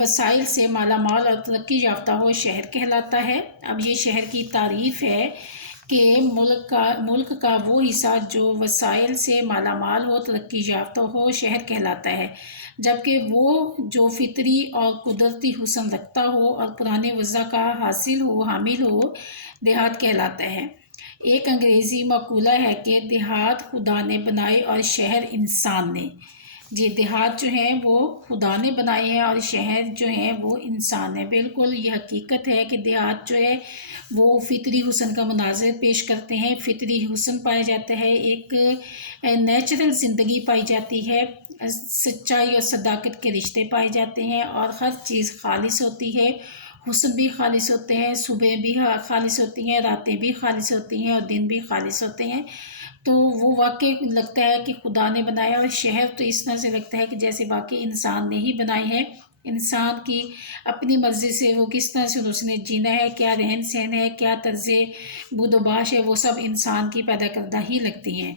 وسائل سے مالا مال اور ترقی یافتہ ہو شہر کہلاتا ہے۔ اب یہ شہر کی تعریف ہے کہ ملک کا وہ حصہ جو وسائل سے مالا مال ہو، ترقی یافتہ ہو، شہر کہلاتا ہے، جبکہ وہ جو فطری اور قدرتی حسن رکھتا ہو اور پرانے وضع کا حامل ہو، دیہات کہلاتا ہے۔ ایک انگریزی مقولہ ہے کہ دیہات خدا نے بنائے اور شہر انسان نے۔ جی، دیہات جو ہیں وہ خدا نے بنائے ہیں اور شہر جو ہیں وہ انسان ہے۔ بالکل یہ حقیقت ہے کہ دیہات جو ہے وہ فطری حسن کا مناظر پیش کرتے ہیں، فطری حسن پایا جاتا ہے، ایک نیچرل زندگی پائی جاتی ہے، سچائی اور صداقت کے رشتے پائے جاتے ہیں اور ہر چیز خالص ہوتی ہے، حسن بھی خالص ہوتے ہیں، صبح بھی خالص ہوتی ہیں، راتیں بھی خالص ہوتی ہیں اور دن بھی خالص ہوتے ہیں۔ تو وہ واقعی لگتا ہے کہ خدا نے بنایا، اور شہر تو اس طرح سے لگتا ہے کہ جیسے واقعی انسان نے ہی بنائی ہے، انسان کی اپنی مرضی سے وہ کس طرح سے اس نے جینا ہے، کیا رہن سہن ہے، کیا طرز بود و باش ہے، وہ سب انسان کی پیدا کردہ ہی لگتی ہیں۔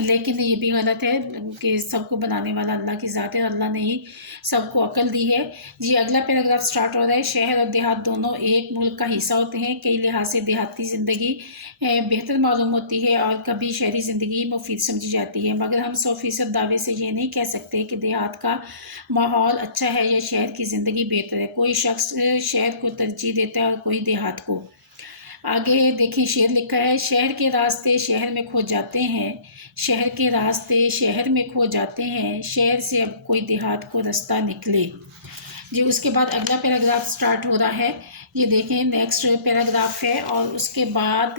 لیکن یہ بھی غلط ہے کہ سب کو بنانے والا اللہ کی ذات ہے، اللہ نے ہی سب کو عقل دی ہے۔ جی، اگلا پیراگراف سٹارٹ ہو رہا ہے۔ شہر اور دیہات دونوں ایک ملک کا حصہ ہوتے ہیں۔ کئی لحاظ سے دیہاتی زندگی بہتر معلوم ہوتی ہے اور کبھی شہری زندگی مفید سمجھی جاتی ہے، مگر ہم 100% دعوے سے یہ نہیں کہہ سکتے کہ دیہات کا ماحول اچھا ہے یا شہر کی زندگی بہتر ہے۔ کوئی شخص شہر کو ترجیح دیتا ہے اور کوئی دیہات کو۔ آگے دیکھیں، شعر لکھا ہے: شہر کے راستے شہر میں کھو جاتے ہیں، شہر کے راستے شہر میں کھو جاتے ہیں، شہر سے اب کوئی دیہات کو رستہ نکلے۔ جی، اس کے بعد اگلا پیراگراف سٹارٹ ہو رہا ہے۔ یہ دیکھیں، نیکسٹ پیراگراف ہے اور اس کے بعد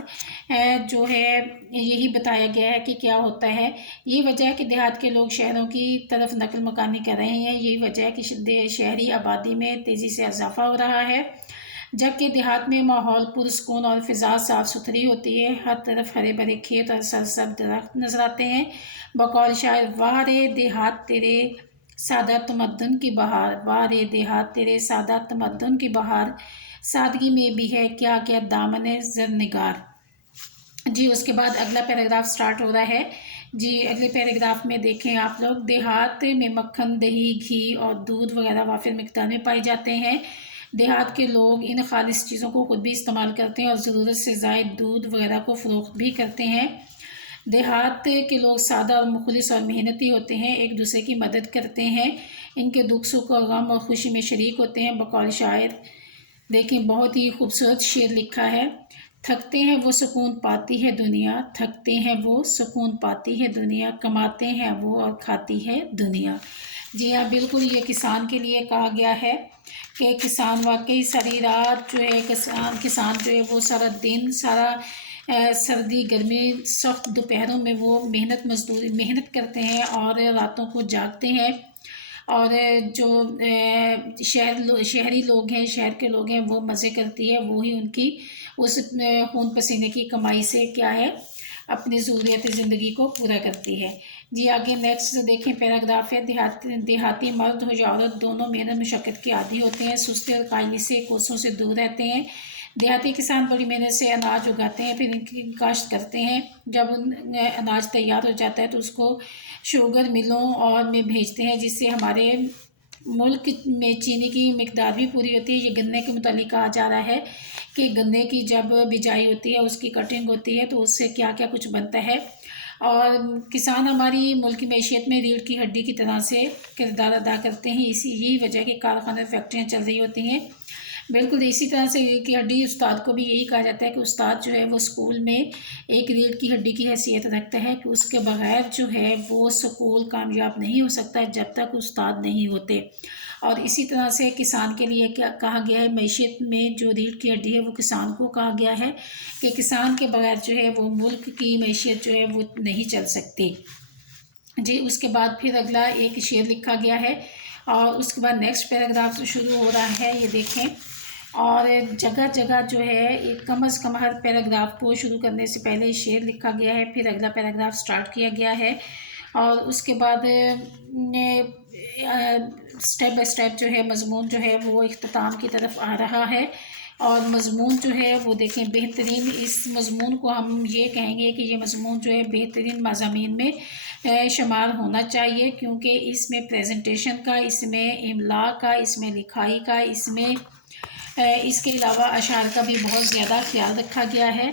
جو ہے یہی بتایا گیا ہے کہ کیا ہوتا ہے۔ یہ وجہ ہے کہ دیہات کے لوگ شہروں کی طرف نقل مکانی کر رہے ہیں، یہی وجہ ہے کہ شہری آبادی میں تیزی سے اضافہ ہو رہا ہے، جبکہ دیہات میں ماحول پرسکون اور فضا صاف ستھری ہوتی ہے، ہر طرف ہرے بھرے کھیت اور سرسبز درخت نظر آتے ہیں۔ بقول شاعر: واہ رے دیہات تیرے سادہ تمدن کی بہار، واہ رے دیہات تیرے سادہ تمدن کی بہار، سادگی میں بھی ہے کیا کیا دامن زرنگار۔ جی، اس کے بعد اگلا پیراگراف سٹارٹ ہو رہا ہے۔ جی، اگلے پیراگراف میں دیکھیں آپ لوگ، دیہات میں مکھن، دہی، گھی اور دودھ وغیرہ وافر مقدار میں پائے جاتے ہیں۔ دیہات کے لوگ ان خالص چیزوں کو خود بھی استعمال کرتے ہیں اور ضرورت سے زائد دودھ وغیرہ کو فروخت بھی کرتے ہیں۔ دیہات کے لوگ سادہ اور مخلص اور محنتی ہوتے ہیں، ایک دوسرے کی مدد کرتے ہیں، ان کے دکھ سکھ اور غم اور خوشی میں شریک ہوتے ہیں۔ بقول شاعر دیکھیں، بہت ہی خوبصورت شعر لکھا ہے: تھکتے ہیں وہ سکون پاتی ہے دنیا، تھکتے ہیں وہ سکون پاتی ہے دنیا، کماتے ہیں وہ اور کھاتی ہے دنیا۔ جی ہاں، بالکل یہ کسان کے لیے کہا گیا ہے کہ کسان واقعی ساری رات جو ہے کسان جو ہے وہ سارا دن، سارا سردی گرمی سخت دوپہروں میں وہ محنت کرتے ہیں اور راتوں کو جاگتے ہیں، اور جو شہری لوگ ہیں، شہر کے لوگ ہیں، وہ مزے کرتی ہے، وہی ان کی اس خون پسینے کی کمائی سے کیا ہے، اپنی ضروریات زندگی کو پورا کرتی ہے۔ جی، آگے نیکسٹ دیکھیں پیراگراف ہے: دیہاتی مرد ہو یا عورت دونوں محنت مشقت کے عادی ہوتے ہیں، سستی اور کائلی سے کوسوں سے دور رہتے ہیں۔ دیہاتی کسان بڑی محنت سے اناج اگاتے ہیں، پھر ان کی کاشت کرتے ہیں، جب اناج تیار ہو جاتا ہے تو اس کو شوگر ملوں اور میں بھیجتے ہیں، جس سے ہمارے ملک میں چینی کی مقدار بھی پوری ہوتی ہے۔ یہ گنے کے متعلق کہا جا رہا ہے کہ گنے کی جب بجائی ہوتی ہے، اس کی کٹنگ ہوتی ہے، تو اس سے کیا کیا کچھ بنتا ہے، اور کسان ہماری ملک کی معیشت میں ریڑھ کی ہڈی کی طرح سے کردار ادا کرتے ہیں، یہی وجہ ہے کہ کارخانے فیکٹریاں چل رہی ہوتی ہیں۔ بالکل اسی طرح سے ریڑھ کی ہڈی، استاد کو بھی یہی کہا جاتا ہے کہ استاد جو ہے وہ اسکول میں ایک ریڑھ کی ہڈی کی حیثیت رکھتا ہے، کہ اس کے بغیر جو ہے وہ اسکول کامیاب نہیں ہو سکتا جب تک استاد نہیں ہوتے۔ اور اسی طرح سے کسان کے لیے کیا کہا گیا ہے، معیشت میں جو ریڑھ کی ہڈی ہے وہ کسان کو کہا گیا ہے، کہ کسان کے بغیر جو ہے وہ ملک کی معیشت جو ہے وہ نہیں چل سکتی۔ جی، اس کے بعد پھر اگلا ایک شعر لکھا گیا ہے اور اس کے بعد نیکسٹ پیراگراف شروع ہو رہا ہے۔ یہ دیکھیں، اور جگہ جگہ جو ہے کم از کم ہر پیراگراف کو شروع کرنے سے پہلے شعر لکھا گیا ہے، پھر اگلا پیراگراف سٹارٹ کیا گیا ہے، اور اس کے بعد اسٹیپ بائی اسٹیپ جو ہے مضمون جو ہے وہ اختتام کی طرف آ رہا ہے، اور مضمون جو ہے وہ دیکھیں بہترین، اس مضمون کو ہم یہ کہیں گے کہ یہ مضمون جو ہے بہترین مضامین میں شمار ہونا چاہیے، کیونکہ اس میں پریزنٹیشن کا، اس میں املا کا، اس میں لکھائی کا، اس کے علاوہ اشعار کا بھی بہت زیادہ خیال رکھا گیا ہے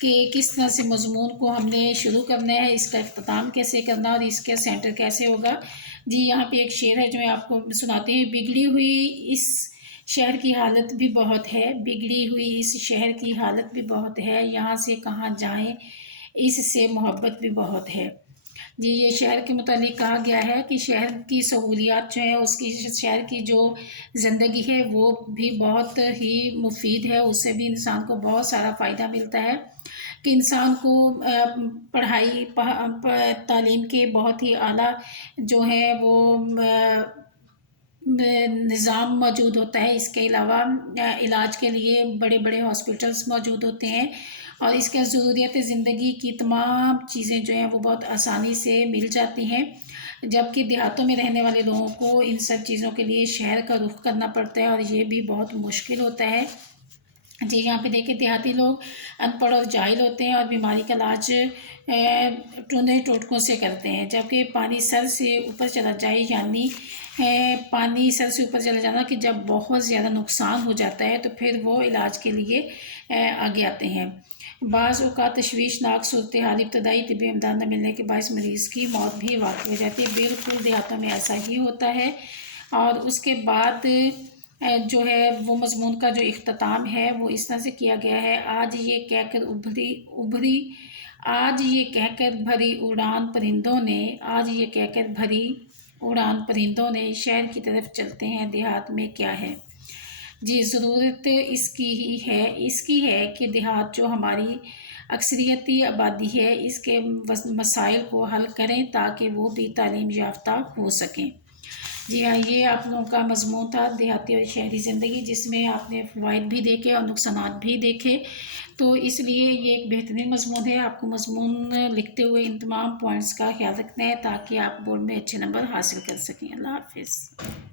کہ کس طرح سے مضمون کو ہم نے شروع کرنا ہے، اس کا اختتام کیسے کرنا اور اس کا سینٹر کیسے ہوگا۔ جی یہاں پہ ایک شعر ہے جو میں آپ کو سناتی ہوں۔ بگڑی ہوئی اس شہر کی حالت بھی بہت ہے، بگڑی ہوئی اس شہر کی حالت بھی بہت ہے، یہاں سے کہاں جائیں اس سے محبت بھی بہت ہے۔ جی یہ شہر کے متعلق کہا گیا ہے کہ شہر کی سہولیات جو ہیں، اس کی شہر کی جو زندگی ہے وہ بھی بہت ہی مفید ہے، اس سے بھی انسان کو بہت سارا فائدہ ملتا ہے کہ انسان کو پڑھائی تعلیم کے بہت ہی اعلیٰ جو ہے وہ نظام موجود ہوتا ہے۔ اس کے علاوہ علاج کے لیے بڑے بڑے ہاسپٹلس موجود ہوتے ہیں، اور اس کے ضروریات زندگی کی تمام چیزیں جو ہیں وہ بہت آسانی سے مل جاتی ہیں، جبکہ دیہاتوں میں رہنے والے لوگوں کو ان سب چیزوں کے لیے شہر کا رخ کرنا پڑتا ہے، اور یہ بھی بہت مشکل ہوتا ہے۔ جی یہاں پہ دیکھیں دیہاتی لوگ ان پڑھ اور جاہل ہوتے ہیں اور بیماری کا علاج ٹونے ٹوٹکوں سے کرتے ہیں، جبکہ پانی سر سے اوپر چلا جائے، یعنی پانی سر سے اوپر چلا جانا کہ جب بہت زیادہ نقصان ہو جاتا ہے تو پھر وہ علاج کے لیے آگے آتے ہیں۔ بعض اوقات تشویشناک صورتحال ابتدائی طبی امداد نہ ملنے کے باعث مریض کی موت بھی واقع ہو جاتی ہے۔ بالکل دیہاتوں میں ایسا ہی ہوتا ہے۔ اور اس کے بعد جو ہے وہ مضمون کا جو اختتام ہے وہ اس طرح سے کیا گیا ہے۔ آج یہ کہہ کر آج یہ کہہ کر بھری اڑان پرندوں نے، آج یہ کہہ کر بھری اڑان پرندوں نے، شہر کی طرف چلتے ہیں، دیہات میں کیا ہے۔ جی ضرورت اس کی ہے کہ دیہات جو ہماری اکثریتی آبادی ہے اس کے مسائل کو حل کریں تاکہ وہ بھی تعلیم یافتہ ہو سکیں۔ جی ہاں یہ آپ لوگوں کا مضمون تھا دیہاتی اور شہری زندگی، جس میں آپ نے فوائد بھی دیکھے اور نقصانات بھی دیکھے، تو اس لیے یہ ایک بہترین مضمون ہے۔ آپ کو مضمون لکھتے ہوئے ان تمام پوائنٹس کا خیال رکھنا ہے تاکہ آپ بورڈ میں اچھے نمبر حاصل کر سکیں۔ اللہ حافظ۔